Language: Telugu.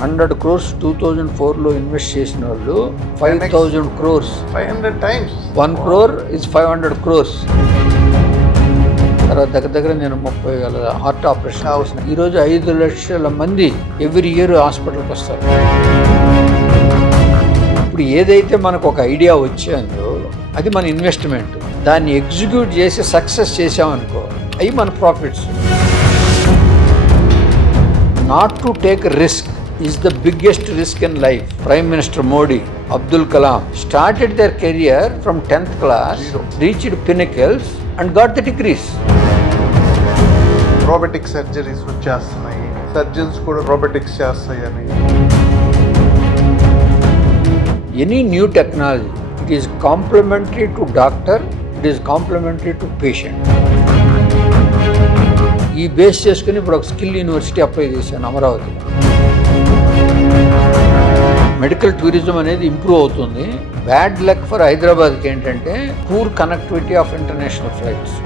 హండ్రెడ్ క్రోర్స్ టూ థౌజండ్ ఫోర్లో ఇన్వెస్ట్ చేసిన వాళ్ళు five thousand crores. Five hundred times one crore is five hundred crores. తర్వాత దగ్గర దగ్గర నేను ముప్పై వేల హార్ట్ ఆపరేషన్ చేసిన. ఈరోజు ఐదు లక్షల మంది ఎవ్రీ ఇయర్ హాస్పిటల్కి వస్తారు. ఇప్పుడు ఏదైతే మనకు ఒక ఐడియా వచ్చేందో అది మన ఇన్వెస్ట్మెంట్. దాన్ని ఎగ్జిక్యూట్ చేసి సక్సెస్ చేసామనుకో అవి మన profits. Not to take risk is the biggest risk in life prime minister Modi Abdul Kalam started their career from tenth class reached pinnacles and got the degrees robotic surgeries వచ్చేస్తున్నాయి సర్జన్స్ కూడా రోబోటిక్స్ చేస్తాయని any new technology it is complimentary to doctor it is complimentary to patient ఈ బేస్ చేసుకుని ఇప్పుడు ఒక స్కిల్ యూనివర్సిటీ అప్లై చేశాను అమరావతిలో. మెడికల్ టూరిజం అనేది ఇంప్రూవ్ అవుతుంది. బ్యాడ్ లక్ ఫర్ హైదరాబాద్కి ఏంటంటే poor connectivity of international flights.